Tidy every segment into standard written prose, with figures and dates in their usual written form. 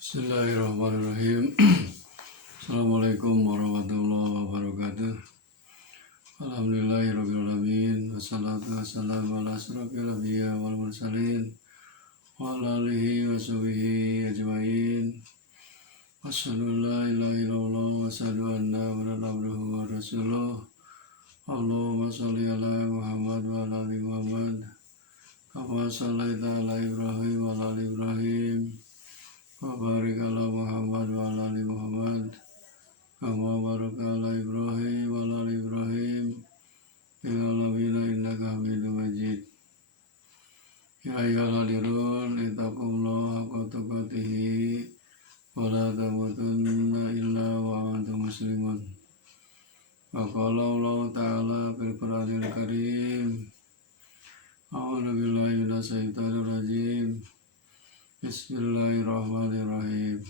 Bismillahirrahmanirrahim. Assalamualaikum warahmatullahi wabarakatuh. Alhamdulillahirrahmanirrahim. Wassalatu wassalamu ala asrofil anbiya wal mursalin wa ala alihi wa sahbihi ajmain. Asyhadu an la ilaha illallah wa asyhadu anna muhammadan abduhu wa rasuluh. Allahumma shalli ala Muhammad wa ala ali Muhammad. Kama shallaita ala Ibrahim wa ala ali Ibrahim. Wa barik ala Muhammad wa ala ali Muhammad kama baraka ala Ibrahim wa ala ali Ibrahim fil alamin innaka Hamidum Majid. Ya ayyuhal hadirun ittaqullaha haqqa tuqatih wa la tamutunna illa wa antum muslimun. Wa qala Allah ta'ala fil Qur'anil Karim. A'udzu billahi minasy syaithanir rajim. Bismillahirrahmanirrahim.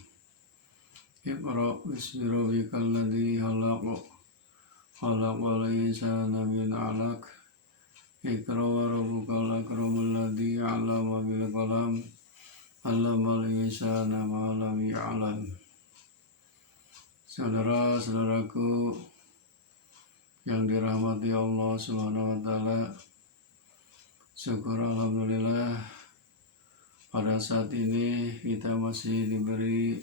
Iqra bismi rabbikal ladzi khalaq. Khalaqal insana min 'alaq. Iqra wa rabbukal akramul ladzi 'allama bil qalam. 'Allamal insana ma lam ya'lam. Saudara-saudaraku yang dirahmati Allah Subhanahu wa taala, syukur alhamdulillah pada saat ini kita masih diberi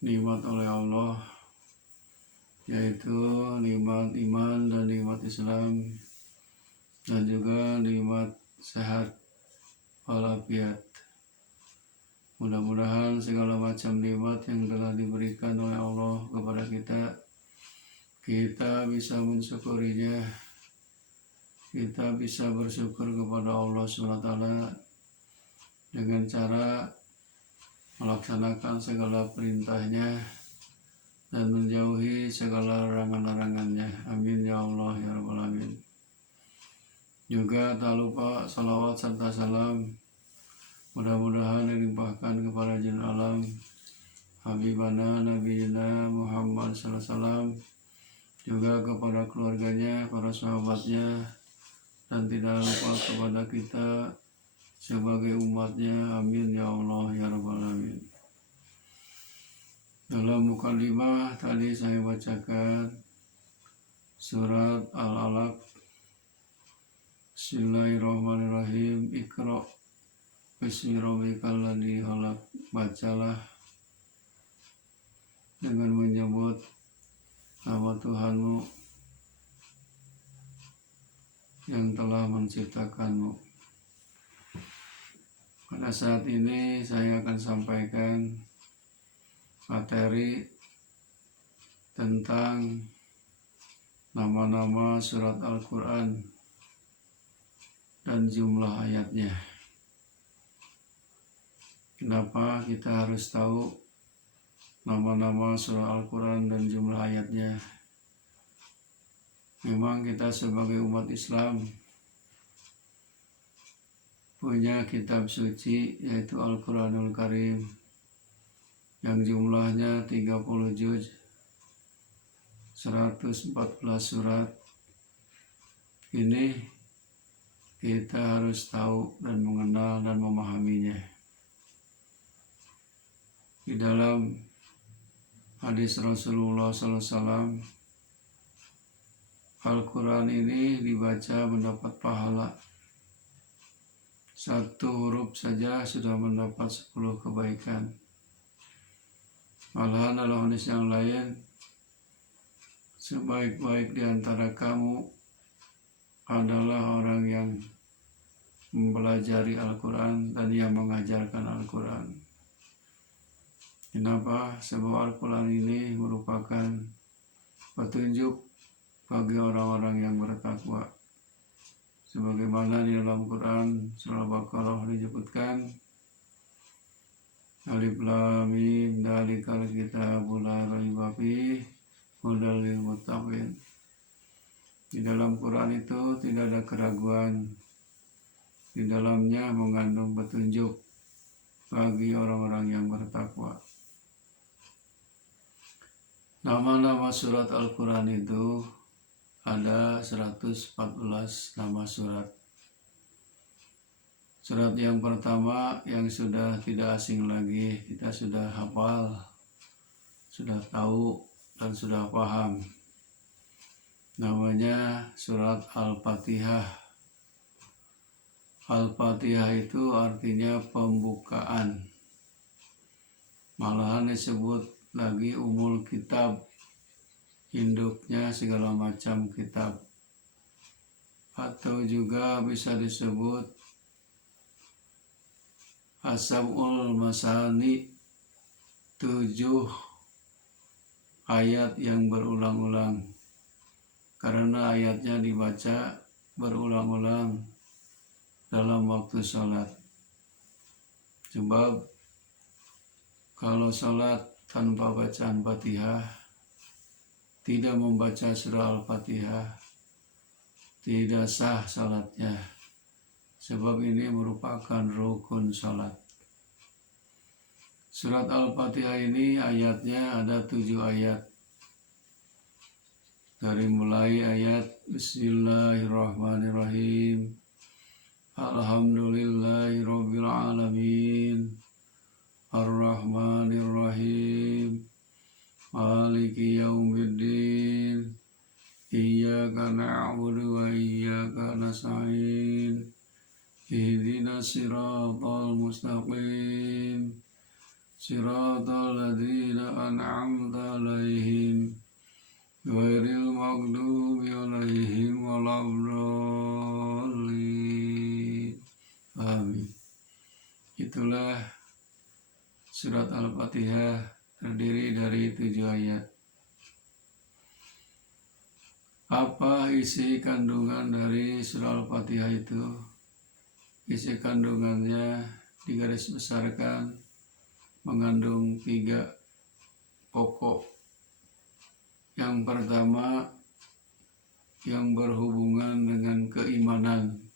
nikmat oleh Allah, yaitu nikmat iman dan nikmat Islam, dan juga nikmat sehat walafiat. Mudah-mudahan segala macam nikmat yang telah diberikan oleh Allah kepada kita bisa mensyukurinya, kita bisa bersyukur kepada Allah SWT dengan cara melaksanakan segala perintahnya dan menjauhi segala larangan-larangannya. Amin ya Allah ya Rabbal Alamin. Juga tak lupa salawat serta salam mudah-mudahan dilimpahkan kepada jin alam Habibana Nabiyina Muhammad SAW, juga kepada keluarganya, para sahabatnya, dan tidak lupa kepada kita sebagai umatnya. Amin ya Allah ya Rabbal Alamin. Dalam mukadimah tadi saya bacakan surat Al-Alaq. Bismillahirrahmanirrahim. Iqra bismi rabbikal ladzi khalaq. Bacalah dengan menyebut nama Tuhanmu yang telah menciptakanmu. Pada saat ini saya akan sampaikan materi tentang nama-nama surat Al-Quran dan jumlah ayatnya. Kenapa kita harus tahu nama-nama surat Al-Quran dan jumlah ayatnya? Memang kita sebagai umat Islam punya kitab suci, yaitu Al-Quranul Karim, yang jumlahnya 30 juz, 114 surat. Ini kita harus tahu dan mengenal dan memahaminya. Di dalam hadis Rasulullah SAW, Al-Quran ini dibaca mendapat pahala. Satu huruf saja sudah mendapat 10 kebaikan. Malahan dalam hadis yang lain, sebaik-baik di antara kamu adalah orang yang mempelajari Al-Quran dan yang mengajarkan Al-Quran. Kenapa? Sebab Al-Quran ini merupakan petunjuk bagi orang-orang yang bertakwa. Sebagaimana di dalam Quran surah Al-Baqarah disebutkan, Alif Lam Mim Dzalikal Kitabul La Raiba Fihi Hudal lil Muttaqin. Di dalam Quran itu tidak ada keraguan. Di dalamnya mengandung petunjuk bagi orang-orang yang bertakwa. Nama-nama surat Al-Quran itu ada 114 nama surat. Surat yang pertama yang sudah tidak asing lagi, kita sudah hafal, sudah tahu, dan sudah paham. Namanya surat Al-Fatihah. Al-Fatihah itu artinya pembukaan. Malahan disebut lagi umul kitab, induknya segala macam kitab. Atau juga bisa disebut Asabul Masani, 7 ayat yang berulang-ulang. Karena ayatnya dibaca berulang-ulang dalam waktu sholat. Sebab kalau sholat tanpa bacaan Fatihah, tidak membaca surah Al-Fatihah, tidak sah sholatnya. Sebab ini merupakan rukun sholat. Surat Al-Fatihah ini ayatnya ada 7 ayat. Dari mulai ayat Bismillahirrahmanirrahim, Alhamdulillahirabbil alamin, Ar-Rahmanirrahim, Maliki yaumiddin, Iyyaka na'budu wa iyyaka nasta'in, Ihdinas siratal mustaqim, Siratal ladzina an'amta 'alaihim, ghairil maghdubi 'alaihim waladdallin. Amin. Itulah surat Al-Fatihah, terdiri dari 7 ayat. Apa isi kandungan dari surah Al-Fatihah itu? Isi kandungannya digaris besarkan mengandung 3 pokok. Yang pertama, yang berhubungan dengan keimanan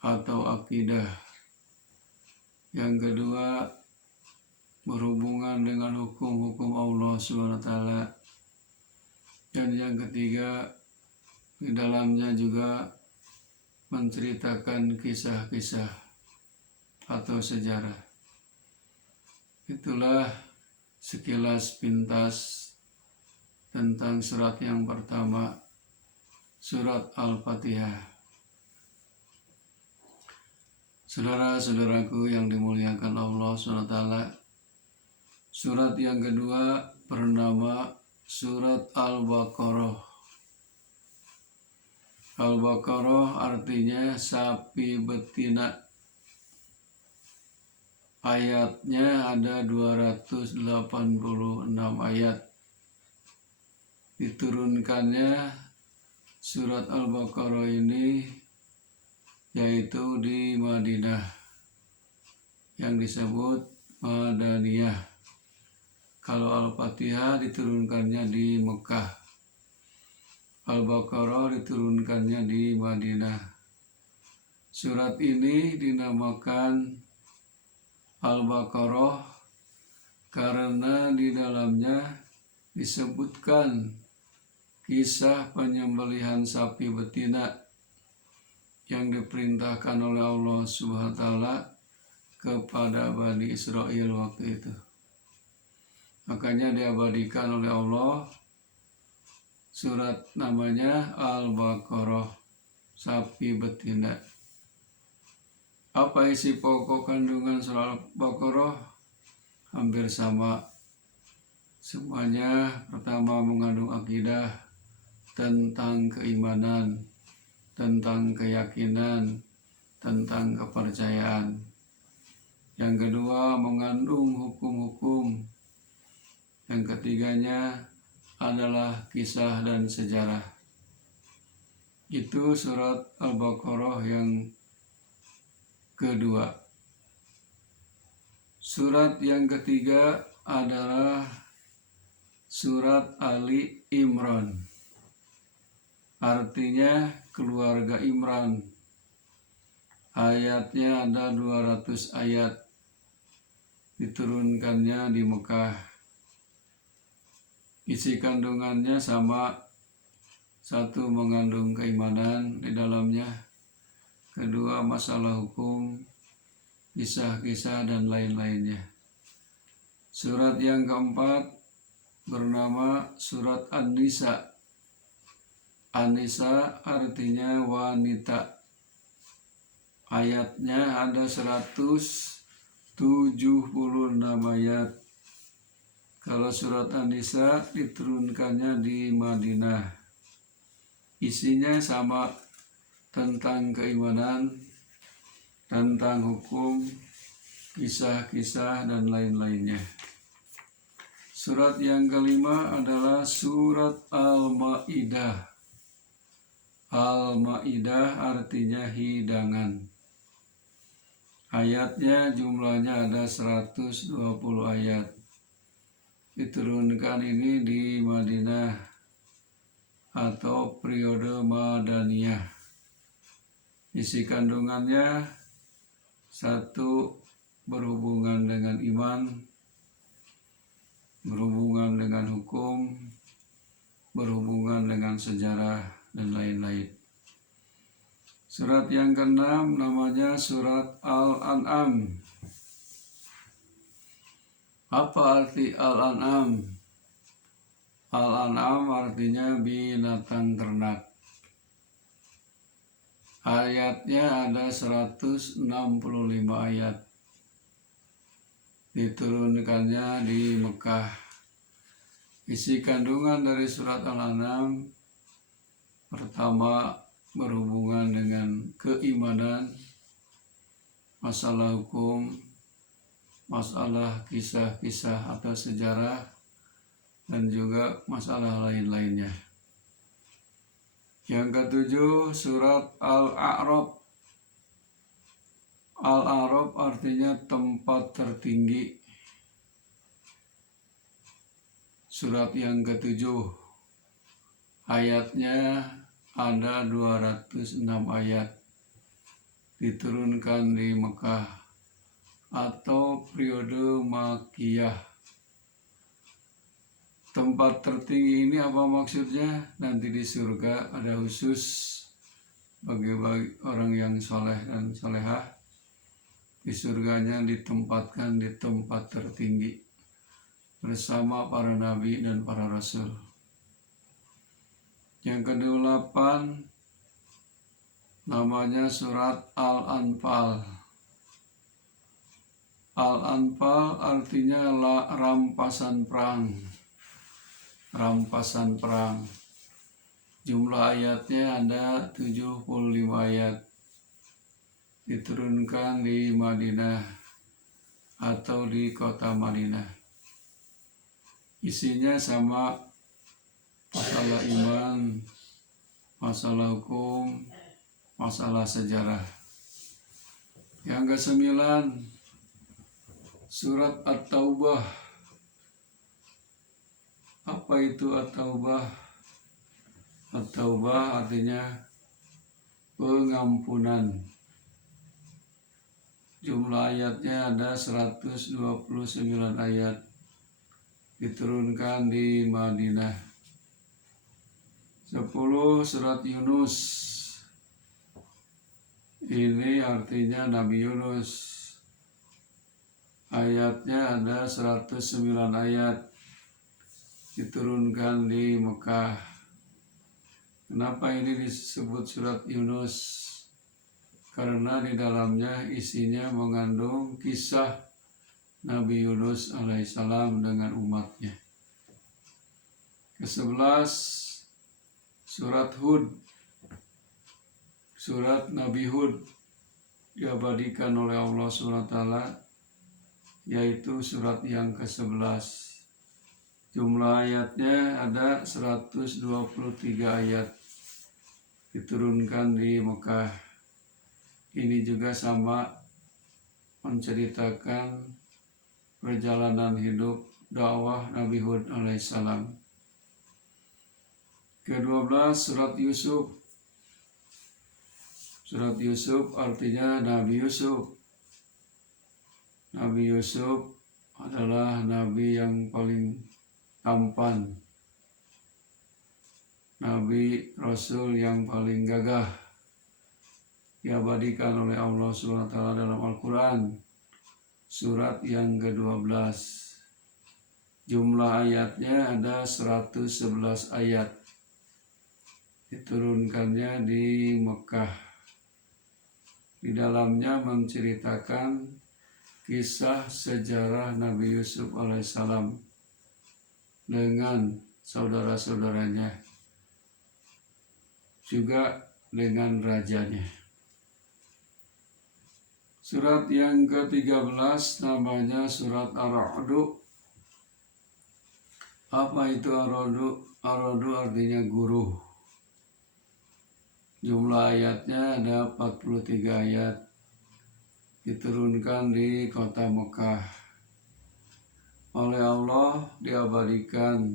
atau akidah. Yang kedua, berhubungan dengan hukum-hukum Allah SWT. Dan yang ketiga, di dalamnya juga menceritakan kisah-kisah atau sejarah. Itulah sekilas pintas tentang surat yang pertama, surat Al-Fatihah. Saudara-saudaraku yang dimuliakan Allah SWT, surat yang kedua bernama surat Al-Baqarah. Al-Baqarah artinya sapi betina. Ayatnya ada 286 ayat. Diturunkannya surat Al-Baqarah ini yaitu di Madinah, yang disebut Madaniyah. Kalau Al-Fatihah diturunkannya di Mekah, Al-Baqarah diturunkannya di Madinah. Surat ini dinamakan Al-Baqarah karena di dalamnya disebutkan kisah penyembelihan sapi betina yang diperintahkan oleh Allah SWT kepada Bani Israel waktu itu. Makanya diabadikan oleh Allah surat namanya Al-Baqarah, sapi betina. Apa isi pokok kandungan surah Al-Baqarah? Hampir sama. Semuanya pertama mengandung akidah tentang keimanan, tentang keyakinan, tentang kepercayaan. Yang kedua mengandung hukum-hukum. Yang ketiganya adalah kisah dan sejarah. Itu surat Al-Baqarah yang kedua. Surat yang ketiga adalah surat Ali Imran. Artinya keluarga Imran. Ayatnya ada 200 ayat. Diturunkannya di Mekah. Isi kandungannya sama. Satu, mengandung keimanan di dalamnya. Kedua, masalah hukum. kisah-kisah dan lain-lainnya. Surat yang keempat bernama Surat An-Nisa. An-Nisa artinya wanita. Ayatnya ada 176 ayat. Kalau surat An-Nisa diturunkannya di Madinah. Isinya sama, tentang keimanan, tentang hukum, kisah-kisah dan lain-lainnya. Surat yang kelima adalah Surat Al-Maidah. Al-Maidah artinya hidangan. Ayatnya jumlahnya ada 120 ayat. Diturunkan ini di Madinah atau periode Madaniyah. Isi kandungannya 1. Berhubungan dengan iman, berhubungan dengan hukum, berhubungan dengan sejarah, dan lain-lain. Surat yang ke-6 namanya Surat Al-An'am. Apa arti Al-An'am? Al-An'am artinya binatang ternak. Ayatnya ada 165 ayat. Diturunkannya di Mekah. Isi kandungan dari surat Al-An'am pertama berhubungan dengan keimanan, masalah hukum, masalah kisah-kisah atau sejarah, dan juga masalah lain-lainnya. Yang ke-7 surat Al-A'raf. Al-A'raf artinya tempat tertinggi. Surat yang ke-7 ayatnya ada 206 ayat. Diturunkan di Mekah atau periode Makkiyah. Tempat tertinggi ini apa maksudnya? Nanti di surga ada khusus bagi orang yang soleh dan solehah. Di surganya ditempatkan di tempat tertinggi bersama para nabi dan para rasul. Yang ke-8 namanya surat Al-Anfal. Al-Anfal artinya rampasan perang. Rampasan perang. Jumlah ayatnya ada 75 ayat. Diturunkan di Madinah atau di kota Madinah. Isinya sama, masalah iman, masalah hukum, masalah sejarah. Yang ke-9 surat At-Taubah. Apa itu At-Taubah? At-Taubah artinya pengampunan. Jumlah ayatnya ada 129 ayat. Diturunkan di Madinah. 10 surat Yunus. Ini artinya Nabi Yunus. Ayatnya ada 109 ayat. Diturunkan di Mekah. Kenapa ini disebut surat Yunus? Karena di dalamnya isinya mengandung kisah Nabi Yunus alaihissalam dengan umatnya. Ke-11 surat Hud. Surat Nabi Hud diabadikan oleh Allah SWT, yaitu surat yang ke-11. Jumlah ayatnya ada 123 ayat. Diturunkan di Mekah. Ini juga sama, menceritakan perjalanan hidup dakwah Nabi Hud alaihissalam. Ke-12 surat Yusuf. Surat Yusuf artinya Nabi Yusuf. Nabi Yusuf adalah nabi yang paling tampan, nabi rasul yang paling gagah. diabadikan oleh Allah SWT dalam Al-Quran, surat yang ke-12. Jumlah ayatnya ada 111 ayat. Diturunkannya di Mekah. Di dalamnya menceritakan kisah sejarah Nabi Yusuf alaihissalam dengan saudara-saudaranya, juga dengan rajanya. Surat yang ke-13 namanya surat Ar-Ra'du. Apa itu Ar-Ra'du? Ar-Ra'du artinya guru. Jumlah ayatnya ada 43 ayat. Diturunkan di kota Mekah. Oleh Allah diabadikan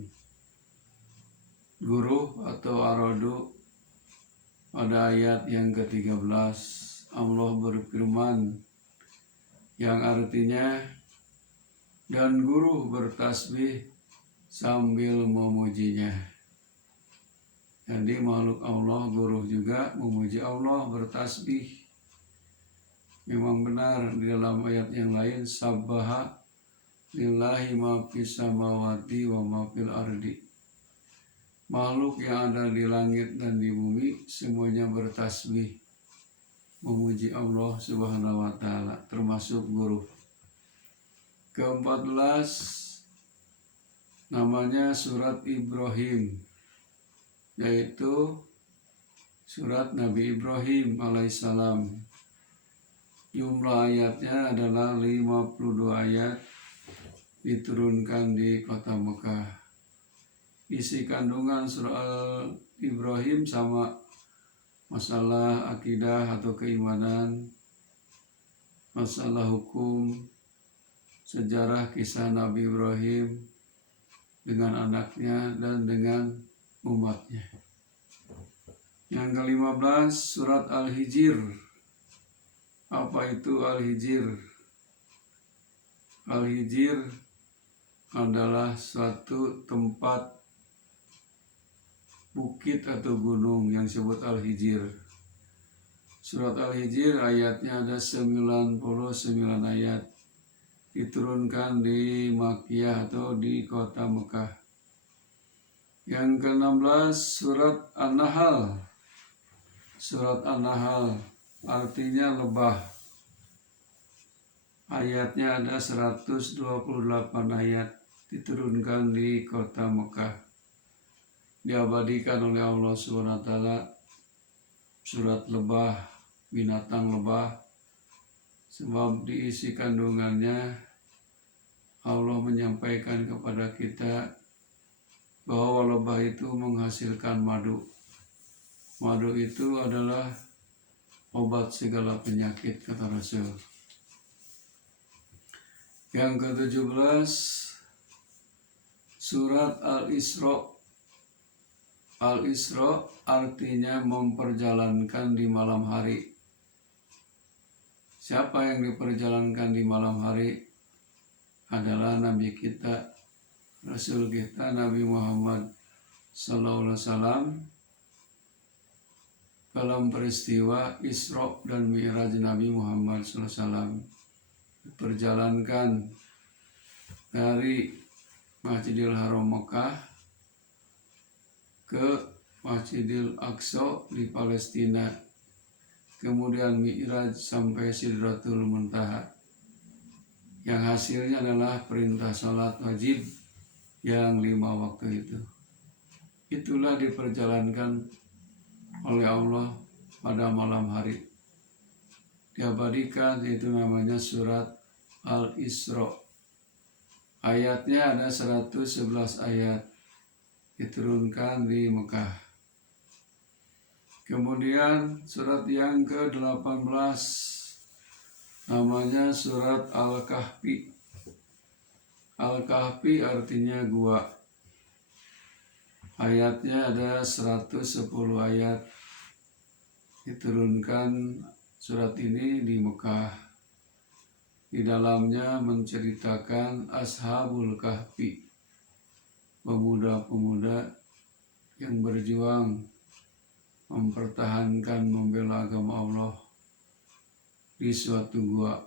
guru atau Ar-Ra'du pada ayat yang ke-13. Allah berfirman yang artinya, dan guru bertasbih sambil memujinya. Jadi makhluk Allah, guru juga memuji Allah, bertasbih. Memang benar di dalam ayat yang lain, sabbaha lillahi ma fis samawati wa ma fil ardi. Makhluk yang ada di langit dan di bumi semuanya bertasbih memuji Allah Subhanahu wa taala, termasuk guru. Ke-14 namanya surat Ibrahim, yaitu surat Nabi Ibrahim alaihissalam. Jumlah ayatnya adalah 52 ayat, diturunkan di kota Mekah. Isi kandungan surah Ibrahim sama masalah akidah atau keimanan, masalah hukum, sejarah kisah Nabi Ibrahim dengan anaknya dan dengan umatnya. Yang ke-15 surat Al-Hijr. Apa itu Al-Hijr? Al-Hijr adalah suatu tempat bukit atau gunung yang disebut Al-Hijr. Surat Al-Hijr ayatnya ada 99 ayat. Diturunkan di Makkiyah atau di kota Mekah. Yang ke-16 surat An-Nahl. Surat An-Nahl artinya lebah. Ayatnya ada 128 ayat. Diturunkan di kota Mekah. Diabadikan oleh Allah SWT surat lebah, binatang lebah, sebab diisi kandungannya Allah menyampaikan kepada kita bahwa lebah itu menghasilkan madu. Madu itu adalah obat segala penyakit, kata Rasul. Yang ke-17 surat Al-Isra. Al-Isra artinya memperjalankan di malam hari. Siapa yang diperjalankan di malam hari? Adalah Nabi kita, Rasul kita, Nabi Muhammad SAW, dalam peristiwa Isra dan Mi'raj Nabi Muhammad SAW. Diperjalankan dari Masjidil Haram Mekah ke Masjidil Aqsa di Palestina, kemudian Mi'raj sampai Sidratul Muntaha, yang hasilnya adalah perintah salat wajib yang 5 waktu itu. Itulah diperjalankan oleh Allah pada malam hari. Diabadikan, itu namanya surat Al-Isra. Ayatnya ada 111 ayat. Diturunkan di Mekah. Kemudian surat yang ke-18 namanya surat Al-Kahfi. Al-Kahfi artinya gua. Ayatnya ada 110 ayat. Diturunkan surat ini di Mekah. Di dalamnya menceritakan Ashabul Kahfi, pemuda-pemuda yang berjuang mempertahankan, membela agama Allah di suatu gua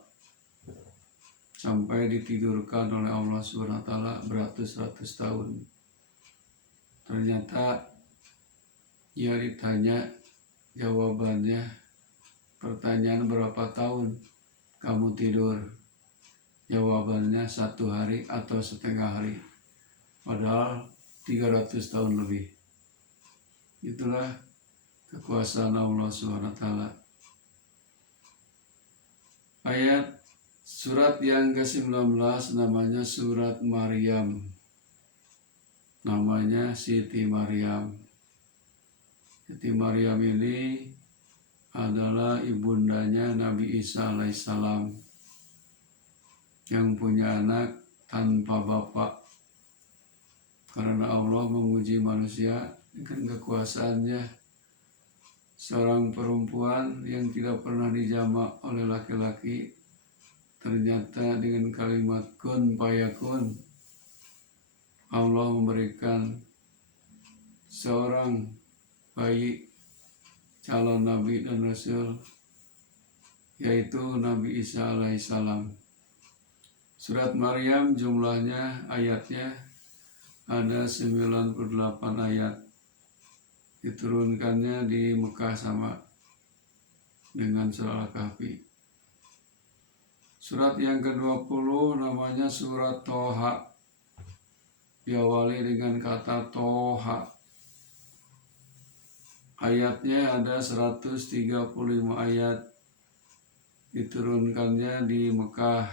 sampai ditidurkan oleh Allah SWT beratus-ratus tahun. Ternyata ia ditanya jawabannya, pertanyaan berapa tahun kamu tidur? Jawabannya 1 hari atau setengah hari. Padahal 300 tahun lebih. Itulah kekuasaan Allah SWT. Ayat surat yang ke-19 namanya surat Maryam. Namanya Siti Maryam. Siti Maryam ini adalah ibundanya Nabi Isa alaihissalam yang punya anak tanpa bapak. Karena Allah menguji manusia dengan kekuasaannya, seorang perempuan yang tidak pernah dijamak oleh laki-laki ternyata dengan kalimat kun fayakun Allah memberikan seorang bayi calon Nabi dan Rasul, yaitu Nabi Isa alaihissalam. Surat Maryam jumlahnya ayatnya ada 98 ayat. Diturunkannya di Mekah sama dengan surah Al-Kahfi. Surat yang ke-20 namanya surat Toha. Diawali dengan kata Toha. Ayatnya ada 135 ayat. Diturunkannya di Mekah.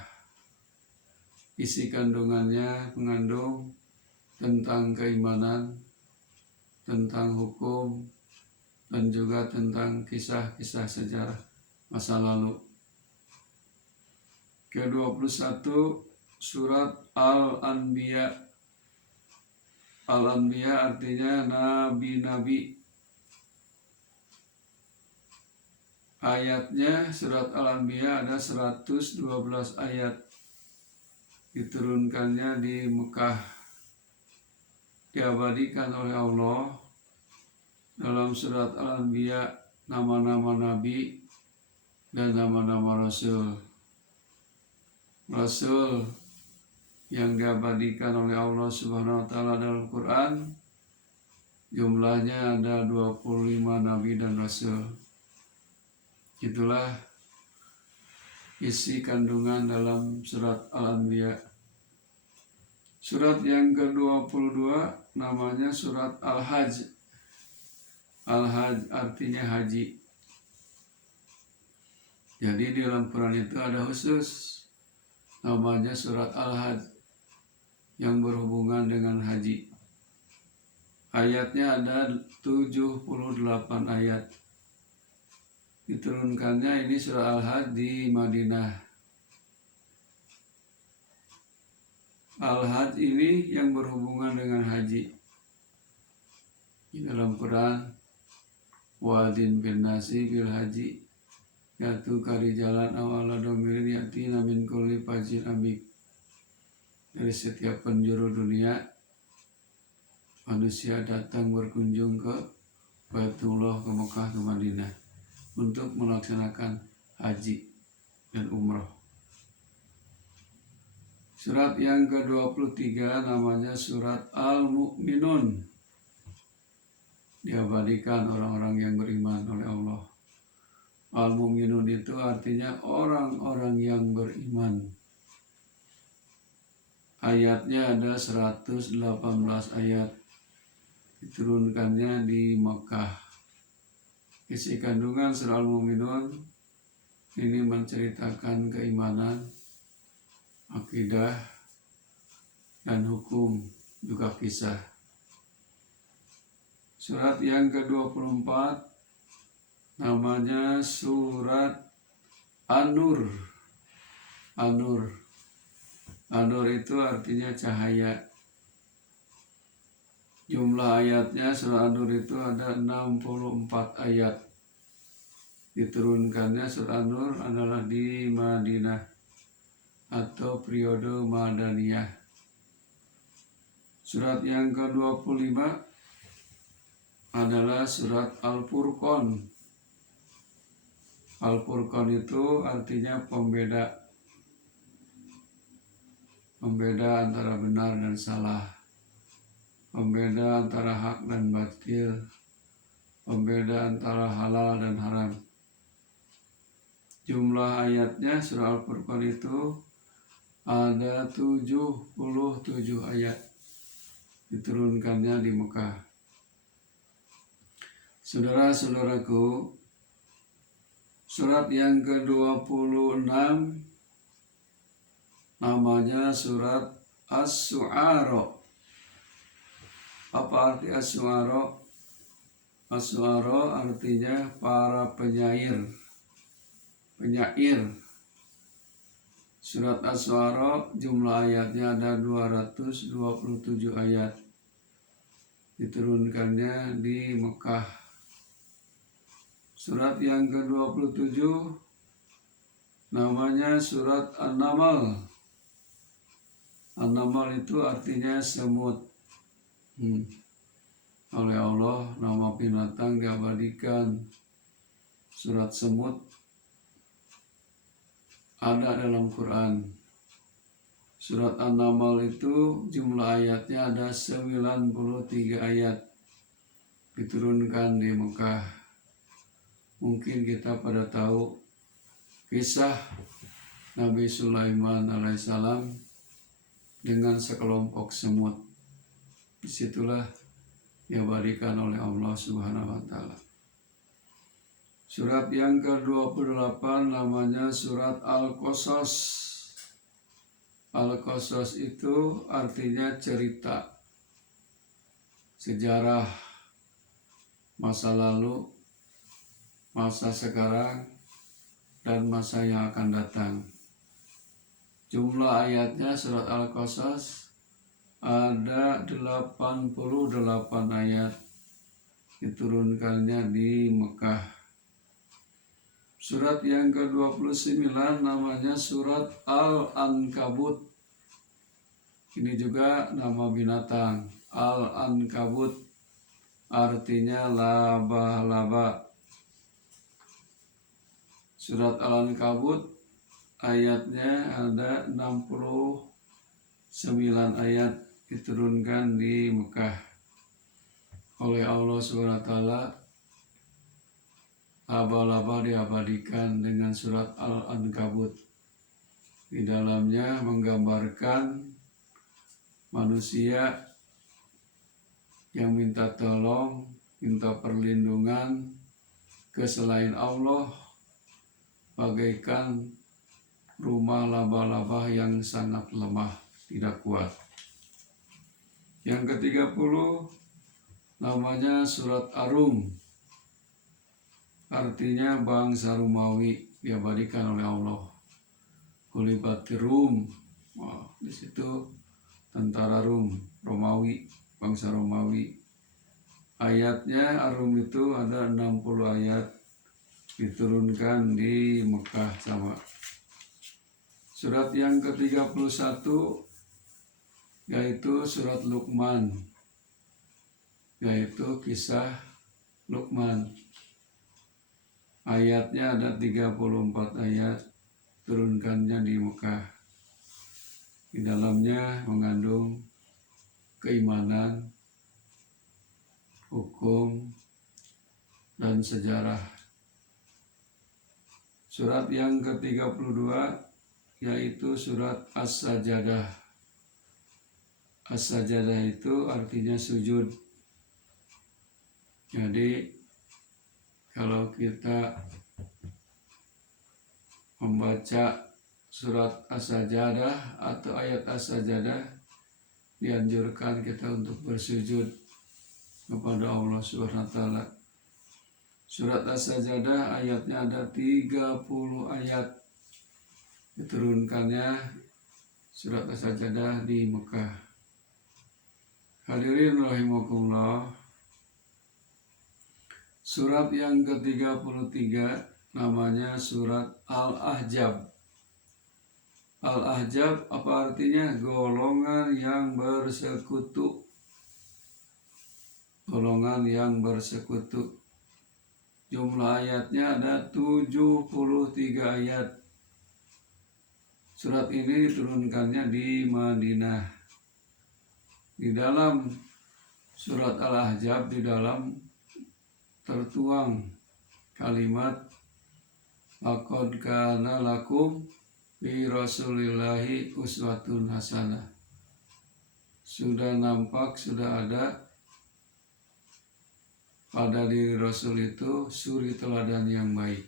Isi kandungannya mengandung tentang keimanan, tentang hukum, dan juga tentang kisah-kisah sejarah masa lalu. Ke-21 surat Al-Anbiya. Al-Anbiya artinya nabi-nabi. Ayatnya surat Al-Anbiya ada 112 ayat. Diturunkannya di Mekah. Diabadikan oleh Allah dalam surat Al-Anbiya nama-nama nabi dan nama-nama rasul. Rasul yang diabadikan oleh Allah Subhanahu wa taala dalam Quran jumlahnya ada 25 nabi dan rasul. Itulah isi kandungan dalam surat Al-Anbiya. Surat yang ke-22 namanya surat Al-Hajj. Al-Hajj artinya haji. Jadi di dalam Quran itu ada khusus namanya surat Al-Hajj yang berhubungan dengan haji. Ayatnya ada 78 ayat. Diturunkannya ini surah Al-Hajj di Madinah. Al-Hajj ini yang berhubungan dengan haji. Di dalam Quran, wadin bin nasi bil haji yaitu kari jalan awal domirin yatina min kulli fajin amik. Dari setiap penjuru dunia manusia datang berkunjung ke Baitullah, ke Mekah, ke Madinah untuk melaksanakan haji dan umrah. Surat yang ke-23 namanya surat Al-Mu'minun. Diabadikan orang-orang yang beriman oleh Allah. Al-Mu'minun itu artinya orang-orang yang beriman. Ayatnya ada 118 ayat. Diturunkannya di Mekah. Isi kandungan surah Al-Mu'minun ini menceritakan keimanan, akidah, dan hukum, juga kisah. Surat yang ke-24 namanya surat An-Nur. An-Nur. An-Nur itu artinya cahaya. Jumlah ayatnya surah An-Nur itu ada 64 ayat. Diturunkannya surah An-Nur adalah di Madinah atau periode Madaniyah. Surat yang ke-25 adalah surat Al-Furqan. Al-Furqan itu artinya pembeda antara benar dan salah, pembeda antara hak dan batil, pembeda antara halal dan haram. Jumlah ayatnya surah Al-Furqan itu ada 77 ayat, diturunkannya di Mekah. Saudara-saudaraku, surat yang ke-26 namanya surat Asy-Syu'ara. Apa arti Asy-Syu'ara? Asy-Syu'ara artinya para penyair. Surat Asy-Syu'ara jumlah ayatnya ada 227 ayat. Diturunkannya di Mekah. Surat yang ke-27 namanya surat An-Naml. An-Naml itu artinya semut. Oleh Allah nama binatang diabadikan. Surat semut ada dalam Quran. Surat An-Naml itu jumlah ayatnya ada 93 ayat. Diturunkan di Mekah. Mungkin kita pada tahu kisah Nabi Sulaiman alaihissalam dengan sekelompok semut. Disitulah diabadikan oleh Allah Subhanahu wa Ta'ala. Surat yang ke-28 namanya surat Al-Qasas. Al-Qasas itu artinya cerita, sejarah, masa lalu, masa sekarang, dan masa yang akan datang. Jumlah ayatnya surat Al-Qasas ada 88 ayat. Diturunkannya di Mekah. Surat yang ke-29 namanya surat Al-Ankabut. Ini juga nama binatang. Al-Ankabut artinya laba-laba. Surat Al-Ankabut ayatnya ada 69 ayat, diturunkan di Mekah oleh Allah SWT. Laba-laba diabadikan dengan surat Al-Ankabut. Di dalamnya menggambarkan manusia yang minta tolong, minta perlindungan ke selain Allah, bagaikan rumah laba-laba yang sangat lemah, tidak kuat. Yang ke-30 namanya surat Ar-Rum. Artinya bangsa Romawi, diabadikan oleh Allah. Ghulibatir Rum. Di situ tentara Romawi, bangsa Romawi. Ayatnya Ar-Rum itu ada 60 ayat. Diturunkan di Mekah sama. Surat yang ke-31 yaitu surat Luqman, yaitu kisah Luqman. Ayatnya ada 34 ayat, turunkannya di Mekah. Di dalamnya mengandung keimanan, hukum, dan sejarah. Surat yang ke-32 yaitu surat As-Sajadah. As-Sajadah itu artinya sujud. Jadi kalau kita membaca surat As-Sajadah atau ayat As-Sajadah, dianjurkan kita untuk bersujud kepada Allah Subhanahu wa Ta'ala. Surat As-Sajadah ayatnya ada 30 ayat. Diturunkannya surat As-Sajadah di Mekah. Hadirin rahimakumullah. Surat yang ke-33 namanya surat Al-Ahzab. Al-Ahzab apa artinya? Golongan yang bersekutu. Golongan yang bersekutu. Jumlah ayatnya ada 73 ayat. Surat ini diturunkannya di Madinah. Di dalam surat Al-Ahzab di dalam tertuang kalimat laqad kana lakum fi rasulillahi uswatun hasanah. Sudah nampak, sudah ada pada diri Rasul itu suri teladan yang baik.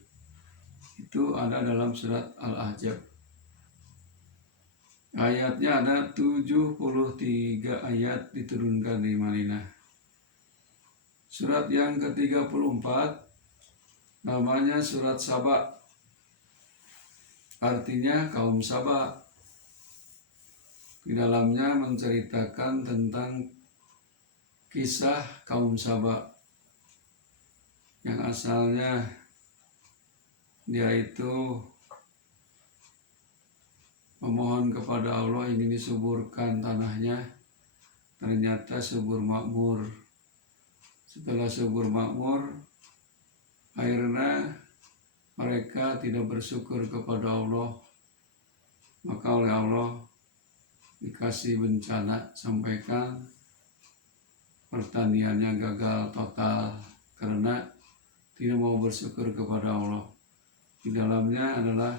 Itu ada dalam surat Al-Ahzab. Ayatnya ada 73 ayat diturunkan di Madinah. Surat yang ke-34 namanya surat Saba. Artinya kaum Saba. Di dalamnya menceritakan tentang kisah kaum Saba yang asalnya dia itu memohon kepada Allah ingin disuburkan tanahnya, ternyata subur makmur. Setelah subur makmur, akhirnya mereka tidak bersyukur kepada Allah, maka oleh Allah dikasih bencana, sampaikan pertaniannya gagal total karena tidak mau bersyukur kepada Allah. Di dalamnya adalah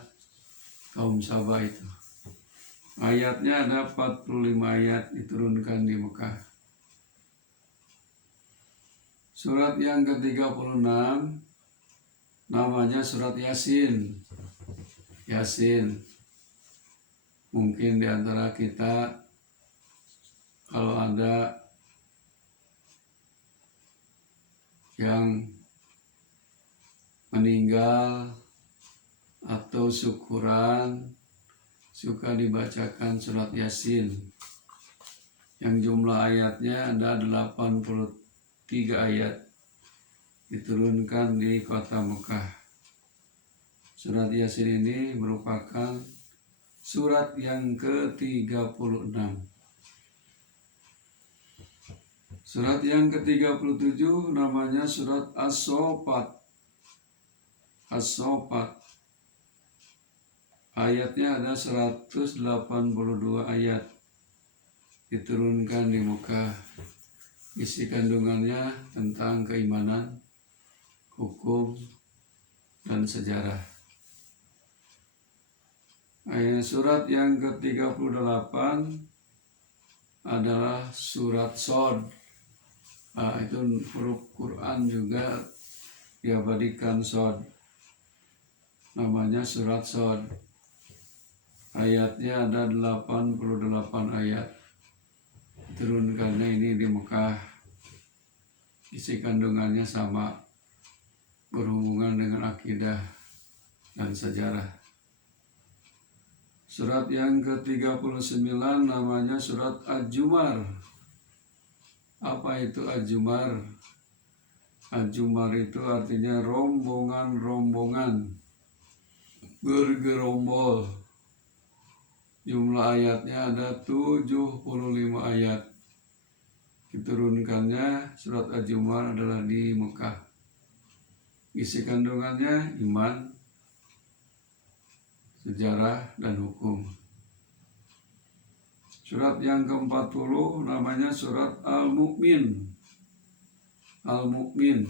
kaum Saba itu. Ayatnya ada 45 ayat diturunkan di Mekah. Surat yang ke-36 namanya surat Yasin. Yasin. Mungkin di antara kita kalau ada yang meninggal atau syukuran suka dibacakan surat Yasin yang jumlah ayatnya ada 83 ayat diturunkan di kota Mekah. Surat Yasin ini merupakan surat yang ke-36. Surat yang ke-37 namanya surat As-Saffat. As-Saffat. Ayatnya ada 182 ayat diturunkan di Mekah. Isi kandungannya tentang keimanan, hukum, dan sejarah. Surat yang ke-38 adalah surat Shad. Itu huruf Quran juga diabadikan Shad. Namanya surat Shad. Ayatnya ada 88 ayat. Turunkannya ini di Mekah. Isi kandungannya sama, berhubungan dengan akidah dan sejarah. Surat yang ke-39 namanya surat Az-Zumar. Apa itu Az-Zumar? Az-Zumar itu artinya rombongan-rombongan, bergerombol. Jumlah ayatnya ada 75 ayat. Diturunkannya surat Az-Zumar adalah di Mekah. Isi kandungannya iman, sejarah, dan hukum. Surat yang ke-40 namanya surat Al-Mu'min. Al-Mu'min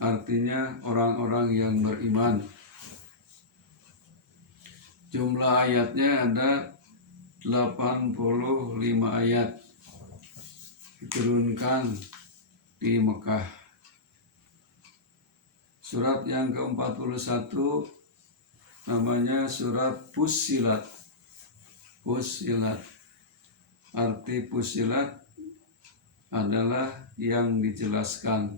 artinya orang-orang yang beriman. Jumlah ayatnya ada 85 ayat. Diturunkan di Mekah. Surat yang ke-41 namanya surat Fussilat. Fussilat. Arti Fussilat adalah yang dijelaskan.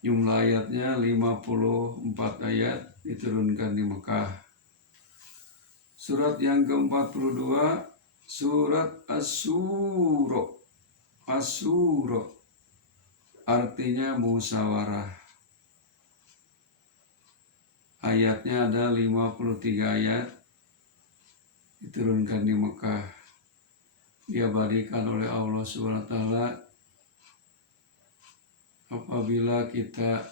Jumlah ayatnya 54 ayat diturunkan di Mekah. Surat yang ke-42 surat Asy-Syura. Asy-Syura artinya musyawarah. Ayatnya ada 53 ayat diturunkan di Mekah. Diabadikan oleh Allah SWT apabila kita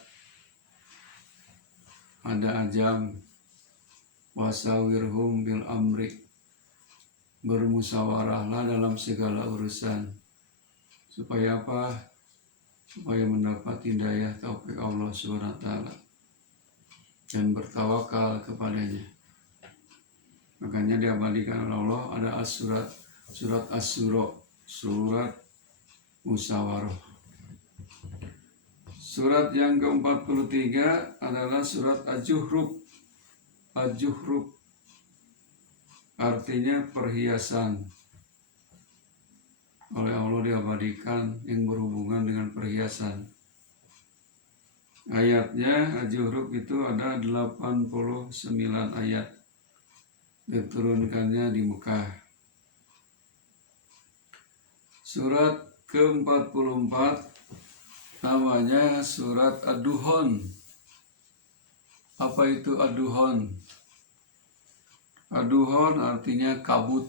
ada ajam, wasawirhum bil amri, bermusyawarahlah dalam segala urusan. Supaya apa? Supaya mendapat hidayah taufik Allah SWT dan bertawakal kepadanya. Makanya diabadikan oleh Allah ada surat Asy-Syura, surat musyawarah. Surat yang ke-43 adalah surat Az-Zukhruf. Az-Zukhruf artinya perhiasan. Oleh Allah diabadikan yang berhubungan dengan perhiasan. Ayatnya Az-Zukhruf itu ada 89 ayat. Diturunkannya di Mekah. Surat ke-44 namanya surat Ad-Duhan. Apa itu Ad-Duhan? Ad-Duhan artinya kabut.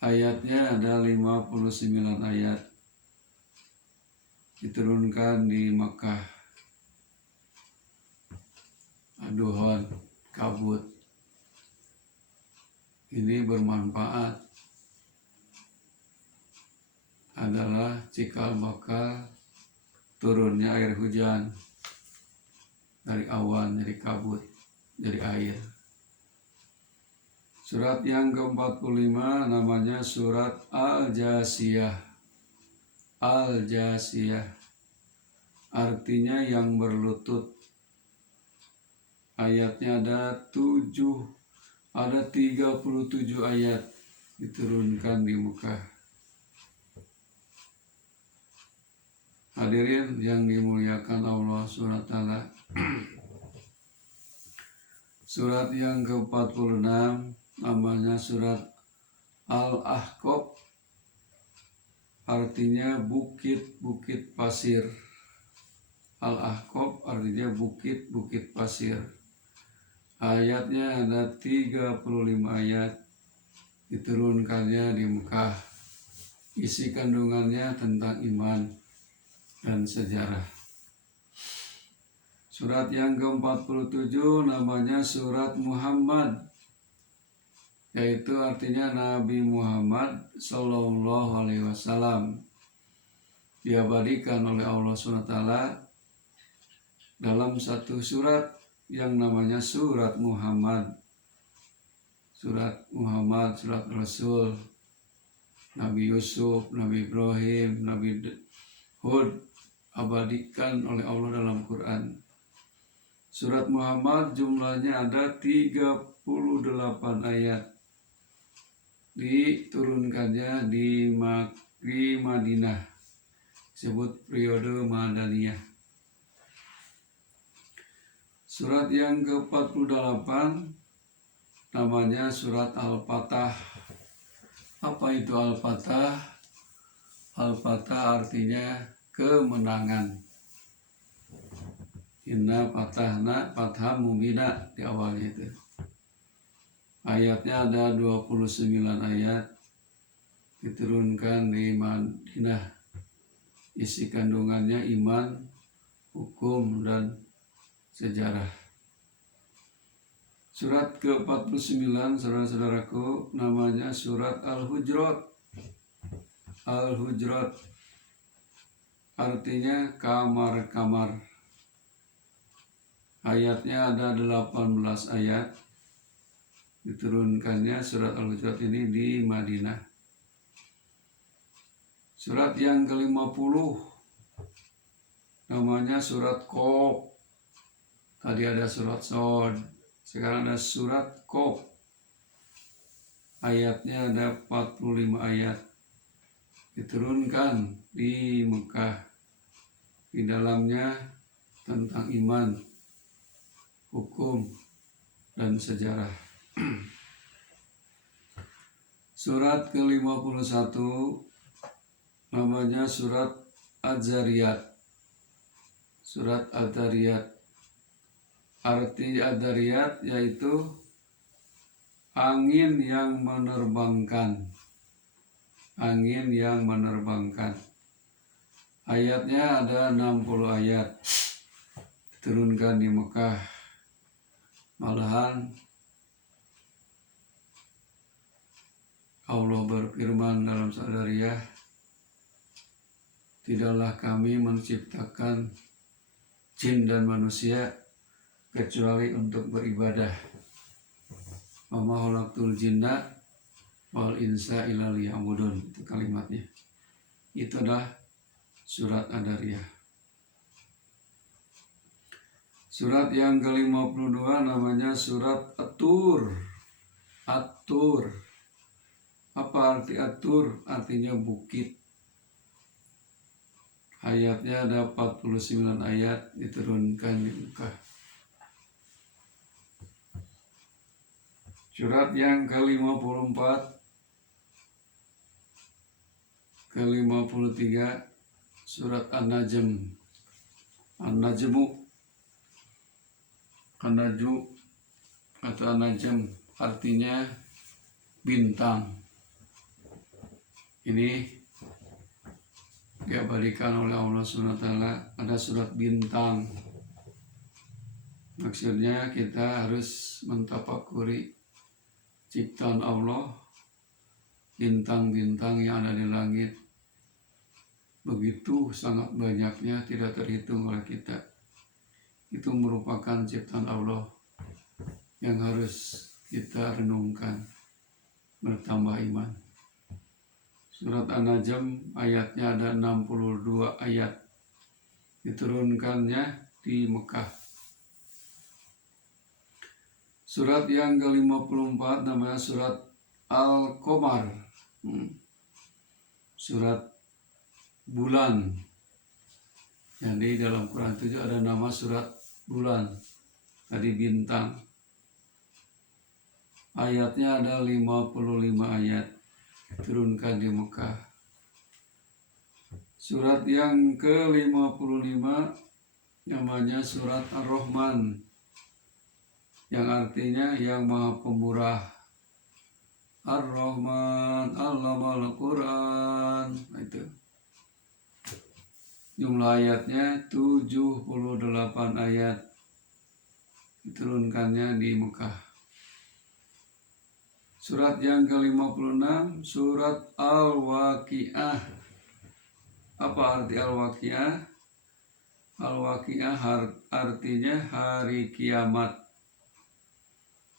Ayatnya ada 59 ayat. Diturunkan di Makkah. Ad-Duhan, kabut. Ini bermanfaat. Adalah cikal bakal turunnya air hujan dari awan, dari kabut, dari air. Surat yang ke-45 namanya surat Al-Jasiyah. Al-Jasiyah artinya yang berlutut. Ayatnya ada 37 ayat diturunkan di Mekah. Hadirin yang dimuliakan Allah SWT. Surat yang ke-46 namanya surat Al-Ahqaf, artinya bukit-bukit pasir. Al-Ahqaf artinya bukit-bukit pasir. Ayatnya ada 35 ayat. Diturunkannya di Mekah. Isi kandungannya tentang iman dan sejarah. Surat yang ke-47 namanya surat Muhammad, yaitu artinya Nabi Muhammad Sallallahu Alaihi Wasallam. Diabadikan oleh Allah SWT dalam satu surat yang namanya surat Muhammad. Surat Muhammad, surat Rasul, Nabi Yusuf, Nabi Ibrahim, Nabi Hud, abadikan oleh Allah dalam Quran. Surat Muhammad jumlahnya ada 38 ayat. Diturunkannya di Madinah. Disebut periode Madaniyah. Surat yang ke-48 namanya surat Al-Fatah. Apa itu Al-Fatah? Al-Fatah artinya kemenangan. Inna fatahna fatham mubina di awalnya itu. Ayatnya ada 29 ayat. Diturunkan di Madinah. Isi kandungannya iman, hukum, dan sejarah. Surat ke-49 saudara-saudaraku namanya surat Al-Hujurat. Al-Hujurat artinya kamar-kamar. Ayatnya ada 18 ayat. Diturunkannya surat Al-Hujurat ini di Madinah. Surat yang ke-50 namanya surat Qaf. Tadi ada surat Shad, sekarang ada surat Qaf. Ayatnya ada 45 ayat. Diturunkan di Mekah. Di dalamnya tentang iman, hukum, dan sejarah. Surat ke-51 namanya surat Az-Zariyat. Surat Az-Zariyat. Arti Az-Zariyat yaitu angin yang menerbangkan. Angin yang menerbangkan. Ayatnya ada 60 ayat, turunkan di Mekah. Malahan Allah berfirman dalam Sadariyah, tidaklah kami menciptakan jin dan manusia kecuali untuk beribadah. Wa ma khalaqtul jinna wal insa illa liya'budun. Itu kalimatnya. Itu adalah surat Ad-Dariyah. Surat yang ke-52 namanya surat At-Tur. At-Tur. Apa arti At-Tur? Artinya bukit. Ayatnya ada 49 ayat, diturunkan di Mekah. Surat yang ke-54, ke-53, surat An-Najm. An-Najmu, An-Najmu atau An-Najm artinya bintang. Ini diabadikan oleh Allah SWT, ada surat bintang. Maksudnya kita harus mentafakuri ciptaan Allah, bintang-bintang yang ada di langit. Begitu sangat banyaknya, tidak terhitung oleh kita. Itu merupakan ciptaan Allah yang harus kita renungkan, bertambah iman. Surat An-Najm ayatnya ada 62 ayat, diturunkannya di Mekah. Surat yang ke-54 namanya surat Al-Qamar, surat bulan. Jadi dalam Quran itu ada nama surat bulan, tadi bintang. Ayatnya ada 55 ayat, turunkan di Mekah. Surat yang ke-55 namanya surat Ar-Rahman, yang artinya yang maha pemurah. Ar-Rahman Allamal Quran. Itu jumlah ayatnya 78 ayat, diturunkannya di Mekah. Surat yang ke-56 surat Al-Waqiah. Apa arti Al-Waqiah? Al-Waqiah artinya hari kiamat.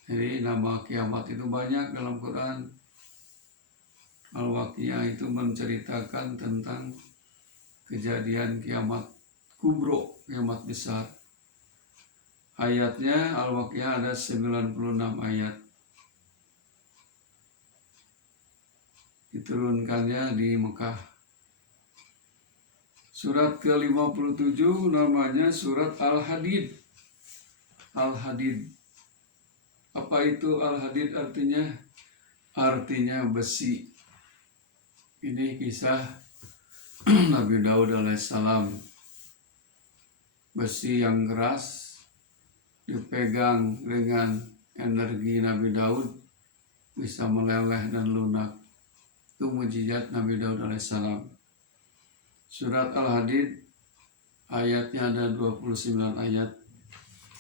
Jadi nama kiamat itu banyak dalam Quran. Al-Waqiah itu menceritakan tentang kejadian kiamat kubro, kiamat besar. Ayatnya Al-Waqiah ada 96 ayat, diturunkannya di Mekah. Surat ke-57 namanya surat Al-Hadid. Al-Hadid. Apa itu Al-Hadid artinya? Artinya besi. Ini kisah Nabi Daud alaihissalam. Besi yang keras dipegang dengan energi Nabi Daud bisa meleleh dan lunak. Itu mujizat Nabi Daud alaihissalam. Surat Al-Hadid ayatnya ada 29 ayat,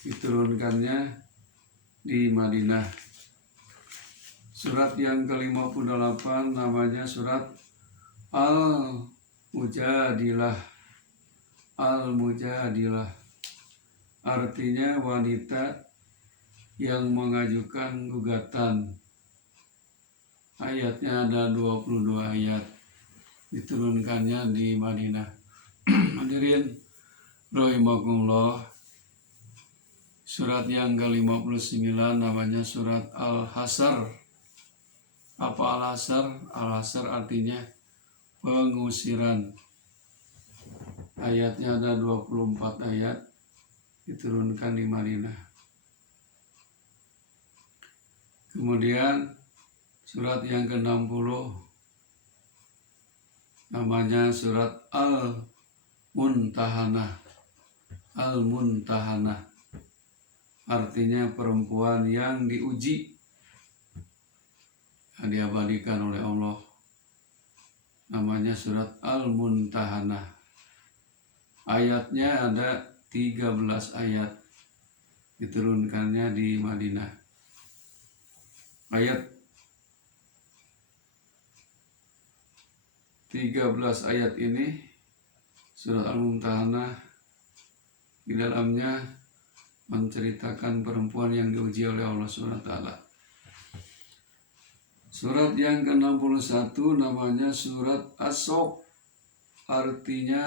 diturunkannya di Madinah. Surat yang ke-58 namanya surat Al-Mujadilah. Al-Mujadilah artinya wanita yang mengajukan gugatan. Ayatnya ada 22 ayat, diturunkannya di Madinah. Hadirin rahimakumullah. Surat yang ke-59 namanya surat Al-Hasr. Apa Al-Hasr? Al-Hasr artinya pengusiran. Ayatnya ada 24 ayat, diturunkan di Madinah. Kemudian surat yang ke-60 namanya surat Al-Muntahanah. Al-Muntahanah artinya perempuan yang diuji, diabadikan oleh Allah. Namanya surat Al-Muntahanah. Ayatnya ada 13 ayat, diturunkannya di Madinah. Ayat 13 ayat ini surat Al-Mumtahanah di dalamnya menceritakan perempuan yang diuji oleh Allah SWT. Surat yang ke-61 namanya surat As-Sof, artinya